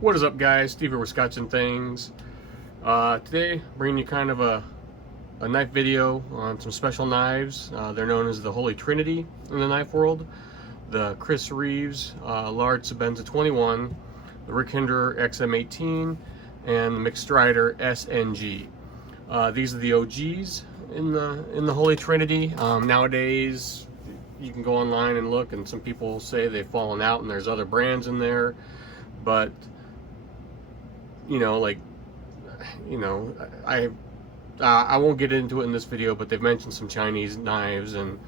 What is up, guys? Steve here with Scotch and Things. Today, bringing you kind of a knife video on some special knives. They're known as the Holy Trinity in the knife world. The Chris Reeves large Sebenza 21, the Hinderer XM-18, and the Strider SNG. These are the OGs in the Holy Trinity. Nowadays, you can go online and look, and some people say they've fallen out, and there's other brands in there, but I won't get into it in this video, but they've mentioned some Chinese knives and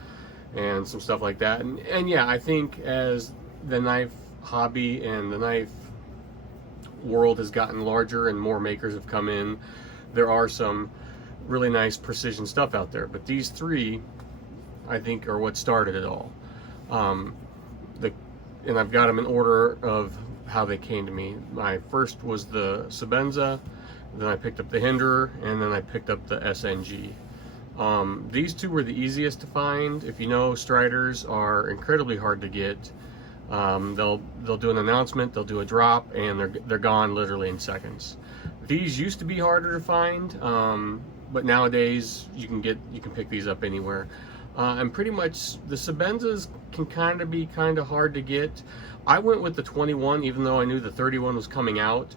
some stuff like that. And yeah, I think as the knife hobby and the knife world has gotten larger and more makers have come in, there are some really nice precision stuff out there. But these three, I think, are what started it all. And I've got them in order of how they came to me. My first was the Sebenza, then I picked up the Hinderer, and then I picked up the SNG. These two were the easiest to find. If you know, Striders are incredibly hard to get. They'll do an announcement, they'll do a drop, and they're gone literally in seconds. These used to be harder to find, but nowadays you can pick these up anywhere. And pretty much the Sebenzas can kind of be hard to get. I went with the 21, even though I knew the 31 was coming out,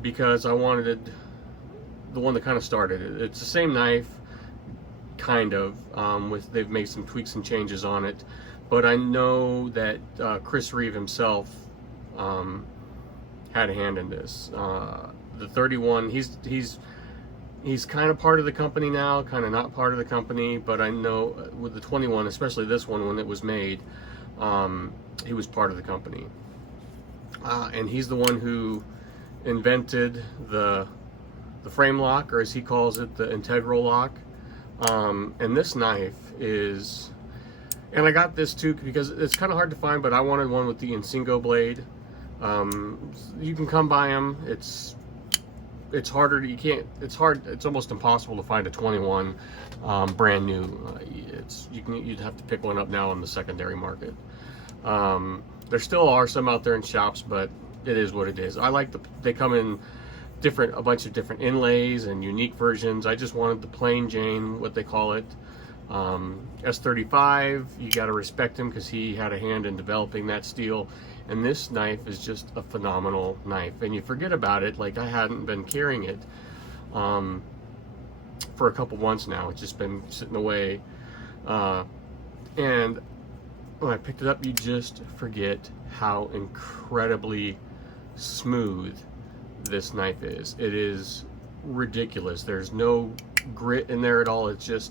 because I wanted the one that kind of started it. It's the same knife, kind of, they've made some tweaks and changes on it, but I know that Chris Reeve himself had a hand in this. The 31, he's kind of part of the company now, kind of not part of the company, but I know with the 21, especially this one when it was made, he was part of the company. And he's the one who invented the frame lock, or as he calls it, the integral lock. And this knife is, and I got this too because it's kind of hard to find, but I wanted one with the Insingo blade. You can come by them. It's harder. It's almost impossible to find a 21 brand new. You'd have to pick one up now on the secondary market. There still are some out there in shops, but it is what it is. I like they come in a bunch of different inlays and unique versions. I just wanted the plain Jane, what they call it. S35, you got to respect him because he had a hand in developing that steel. And this knife is just a phenomenal knife. And you forget about it, like I hadn't been carrying it for a couple months now. It's just been sitting away. And when I picked it up, you just forget how incredibly smooth this knife is. It is ridiculous. There's no grit in there at all. It's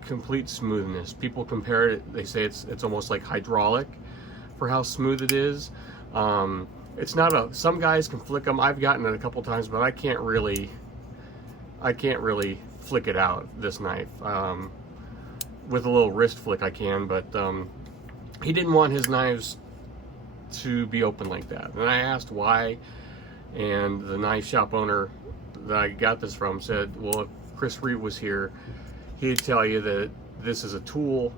complete smoothness. People compare it, they say it's almost like hydraulic for how smooth it is. It's not some guys can flick them. I've gotten it a couple times, but I can't really flick it out, this knife. With a little wrist flick I can, but he didn't want his knives to be open like that. And I asked why, and the knife shop owner that I got this from said, well, if Chris Reeve was here, he'd tell you that this is a tool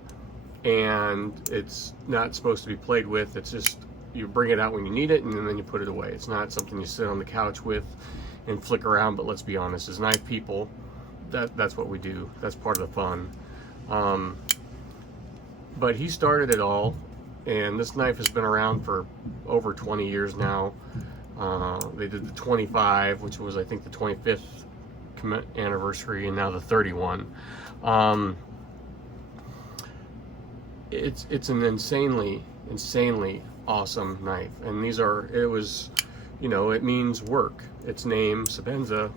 and it's not supposed to be played with. It's just, you bring it out when you need it and then you put it away. It's not something you sit on the couch with and flick around. But let's be honest, as knife people, that's what we do. That's part of the fun. But he started it all, and this knife has been around for over 20 years now. They did the 25, which was I think the 25th anniversary, and now the 31. It's an insanely awesome knife, and it means work. Its name, Sebenza,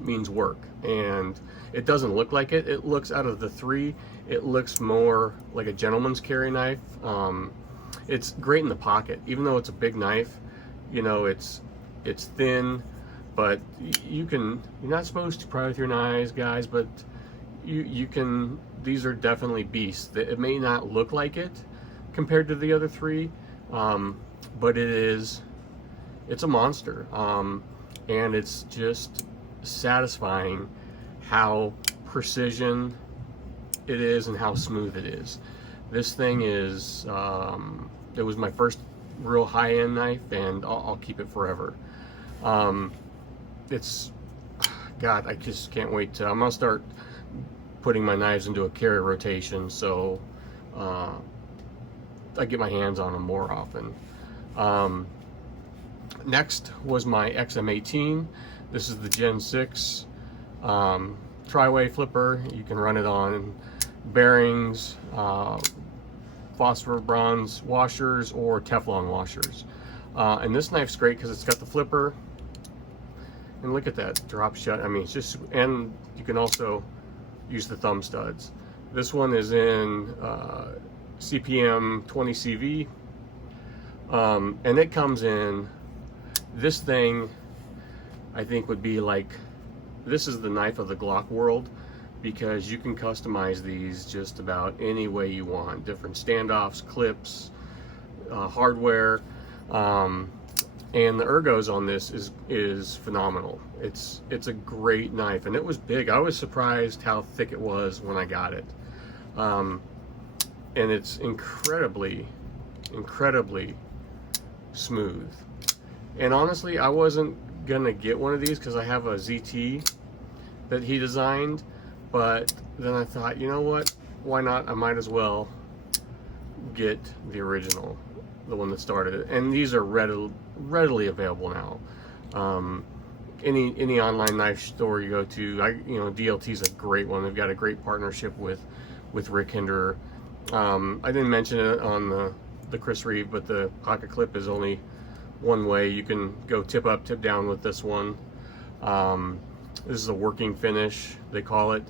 means work, and it doesn't look like it. It looks, out of the three, it looks more like a gentleman's carry knife. It's great in the pocket, even though it's a big knife. It's thin, but you're not supposed to pry with your knives, guys, but you can. These are definitely beasts. It may not look like it compared to the other three, but it's a monster, and it's just satisfying how precision it is and how smooth it is. This thing is, it was my first real high-end knife, and I'll keep it forever. It's, God, I just can't wait to, I'm gonna start putting my knives into a carry rotation, so I get my hands on them more often. Next was my XM-18. This is the Gen 6 tri-way flipper. You can run it on bearings, phosphor bronze washers, or Teflon washers. And this knife's great because it's got the flipper, and look at that drop shut. I mean, it's just, and you can also use the thumb studs. This one is in CPM 20CV, and it comes in, this thing I think would be like, this is the knife of the Glock world, because you can customize these just about any way you want. Different standoffs, clips, hardware, and the ergos on this is phenomenal. It's a great knife, and it was big. I was surprised how thick it was when I got it, and it's incredibly smooth. And honestly, I wasn't gonna get one of these because I have a ZT that he designed, but then I thought, you know what, why not? I might as well get the original, the one that started it. And these are readily available now. Any online knife store you go to, DLT is a great one. They've got a great partnership with Rick Hinderer. I didn't mention it on the Chris Reeve, but the pocket clip is only one way. You can go tip up, tip down with this one. This is a working finish, they call it.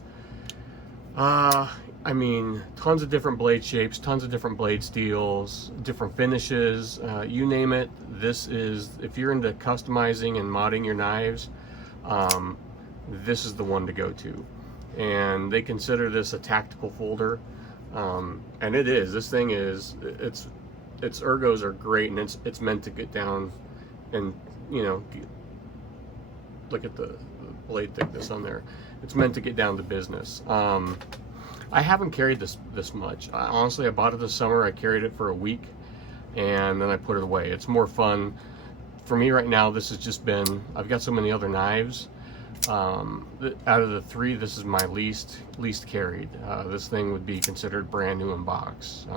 I mean, tons of different blade shapes, tons of different blade steels, different finishes, you name it. This is, if you're into customizing and modding your knives, this is the one to go to. And they consider this a tactical folder, and it is. This thing is, its ergos are great, and it's meant to get down and, look at the blade thickness on there. It's meant to get down to business. I haven't carried this much. Honestly, I bought it this summer. I carried it for a week, and then I put it away. It's more fun for me right now. This has just been, I've got so many other knives. Out of the three, this is my least carried. This thing would be considered brand new in box. I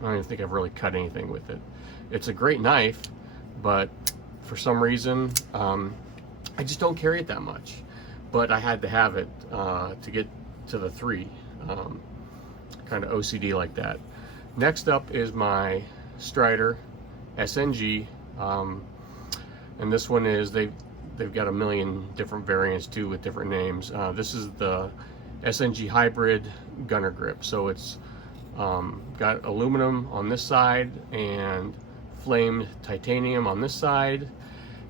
don't even think I've really cut anything with it. It's a great knife, but for some reason, I just don't carry it that much. But I had to have it to get to the three. Kind of OCD like that. Next up is my Strider SNG, and this one is, they've got a million different variants too with different names. This is the SNG hybrid gunner grip, so it's got aluminum on this side and flamed titanium on this side,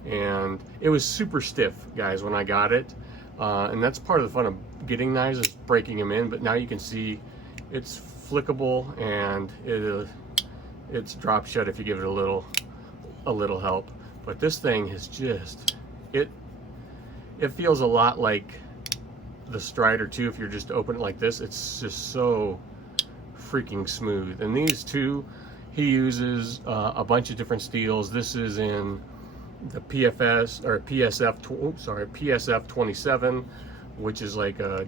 and it was super stiff, guys, when I got it. And that's part of the fun of getting knives, is breaking them in. But now you can see it's flickable, and it's drop shut if you give it a little help. But this thing is just, it feels a lot like the Strider too. If you're just to open it like this, it's just so freaking smooth. And these two, he uses a bunch of different steels. This is in the PSF 27, which is like a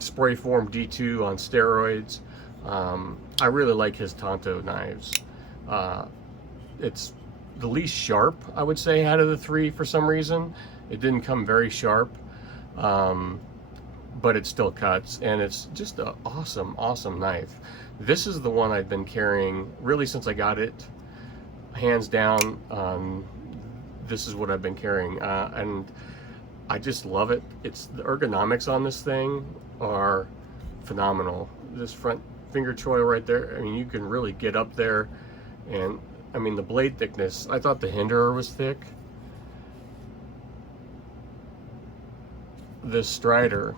spray form D2 on steroids. I really like his Tonto knives. It's the least sharp, I would say, out of the three for some reason. It didn't come very sharp, but it still cuts, and it's just an awesome knife. This is the one I've been carrying really since I got it, hands down. This is what I've been carrying, and I just love it. The ergonomics on this thing are phenomenal. This front finger choil right there, I mean, you can really get up there, and I mean, the blade thickness, I thought the Hinderer was thick. This Strider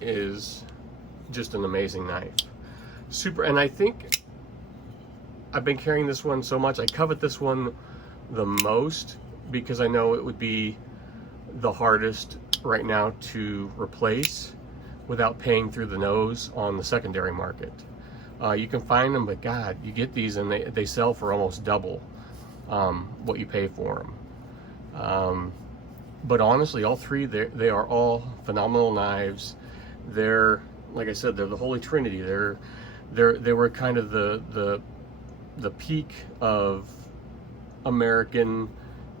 is just an amazing knife. Super, and I think I've been carrying this one so much, I covet this one the most, because I know it would be the hardest right now to replace without paying through the nose on the secondary market. You can find them, but God, you get these and they sell for almost double what you pay for them. But honestly, all three, they are all phenomenal knives. They're, like I said, they're the Holy Trinity. They were kind of the peak of American,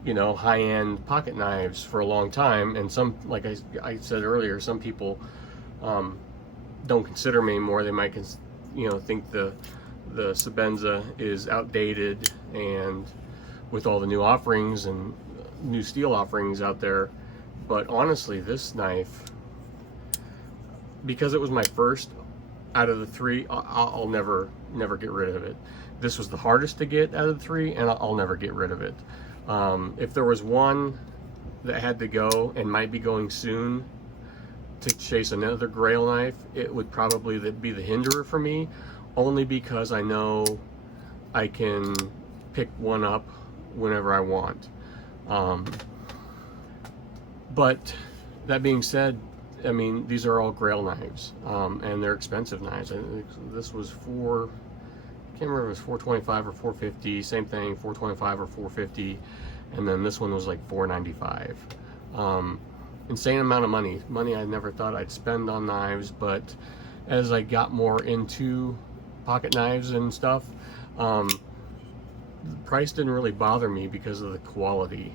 you know, high-end pocket knives for a long time. And some, like I said earlier, some people don't consider them anymore. They might, you know, think the Sebenza is outdated, and with all the new offerings and new steel offerings out there. But honestly, this knife, because it was my first out of the three, I'll never get rid of it. This was the hardest to get out of the three, and I'll never get rid of it. If there was one that had to go and might be going soon to chase another grail knife, it would probably be the Hinderer for me, only because I know I can pick one up whenever I want. But that being said, I mean, these are all grail knives, and they're expensive knives. I think this was I can't remember if it was $425 or $450, same thing, $425 or $450, and then this one was like $495. Insane amount of money I never thought I'd spend on knives, but as I got more into pocket knives and stuff, the price didn't really bother me because of the quality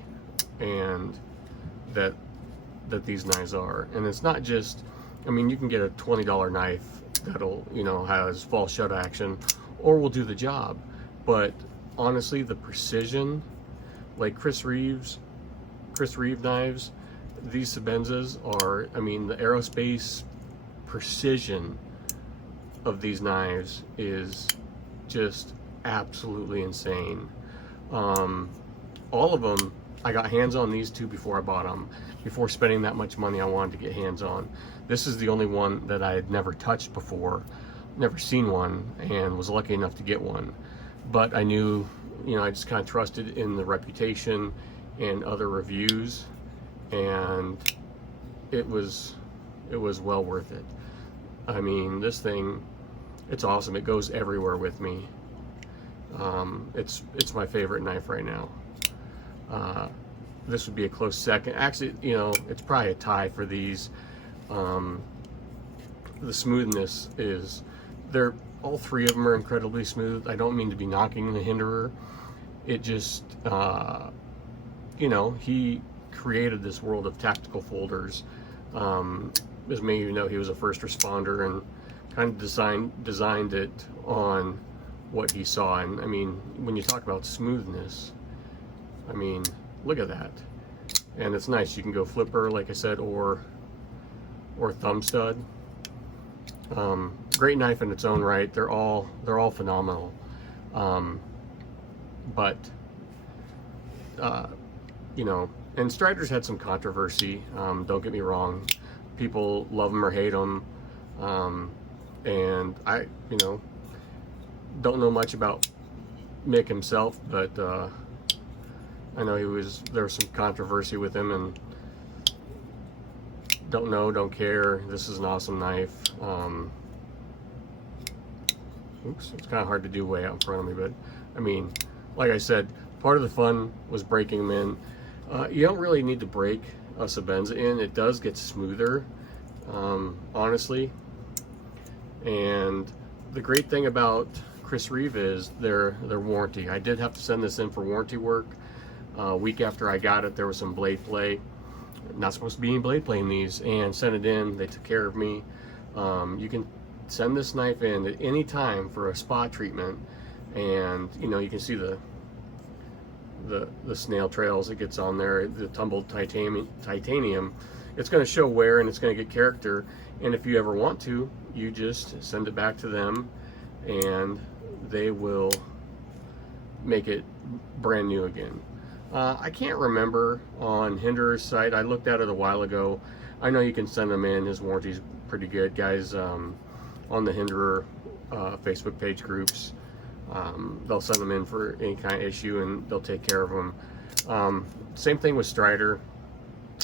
and that these knives are. And it's not just, I mean, you can get a $20 knife that'll, you know, has fall shut action or will do the job, but honestly, the precision, like Chris Reeve knives, these Sebenzas are, I mean, the aerospace precision of these knives is just absolutely insane. All of them, I got hands on these two before I bought them. Before spending that much money, I wanted to get hands on. This is the only one that I had never touched before, never seen one, and was lucky enough to get one. But I knew, you know, I just kind of trusted in the reputation and other reviews, and it was well worth it. I mean, this thing, it's awesome. It goes everywhere with me. It's my favorite knife right now. This would be a close second. Actually, you know, it's probably a tie for these. The smoothness is, all three of them are incredibly smooth. I don't mean to be knocking the Hinderer. It just, you know, he created this world of tactical folders. As many of you know, he was a first responder and kind of designed it on what he saw. And I mean, when you talk about smoothness, I mean, look at that. And it's nice. You can go flipper, like I said, or thumb stud. Great knife in its own right. They're all phenomenal. But you know, and Strider's had some controversy. Don't get me wrong. People love them or hate them. And I, you know, don't know much about Mick himself, but I know there was some controversy with him, and don't care. This is an awesome knife. Oops, it's kind of hard to do way out in front of me, but I mean, like I said, part of the fun was breaking them in. You don't really need to break a Sebenza in. It does get smoother, honestly. And the great thing about Chris Reeve is their warranty. I did have to send this in for warranty work. A week after I got it, there was some blade play. Not supposed to be any blade play in these, and sent it in. They took care of me. You can send this knife in at any time for a spot treatment, and you know, you can see the snail trails it gets on there, the tumbled titanium. It's going to show wear and it's going to get character, and if you ever want to, you just send it back to them and they will make it brand new again. I can't remember on Hinderer's site. I looked at it a while ago. I know you can send them in. His warranty's pretty good. Guys on the Hinderer Facebook page groups, they'll send them in for any kind of issue and they'll take care of them. Same thing with Strider.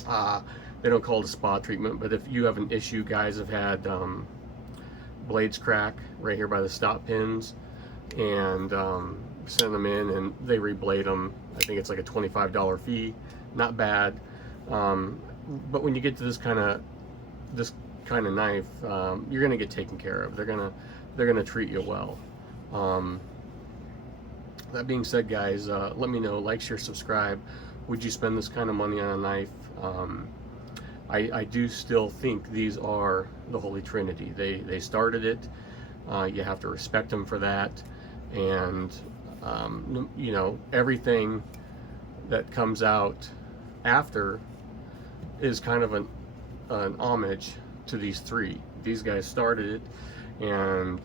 They don't call it a spot treatment, but if you have an issue, guys have had blades crack right here by the stop pins, and send them in and they reblade them. I think it's like a $25 fee, not bad. But when you get to this kind of knife, you're gonna get taken care of. They're gonna treat you well. That being said, guys, let me know, like, share, subscribe. Would you spend this kind of money on a knife? I do still think these are the Holy Trinity. They started it. You have to respect them for that. And you know, everything that comes out after is kind of an homage to these three. These guys started it, and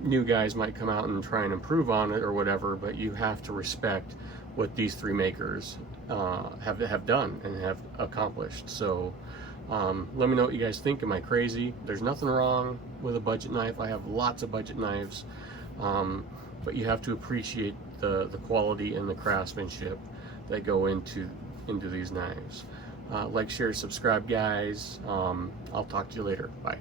new guys might come out and try and improve on it or whatever, but you have to respect what these three makers have done and have accomplished. So let me know what you guys think. Am I crazy? There's nothing wrong with a budget knife. I have lots of budget knives, but you have to appreciate the quality and the craftsmanship that go into these knives. Like, share, subscribe, guys. I'll talk to you later. Bye.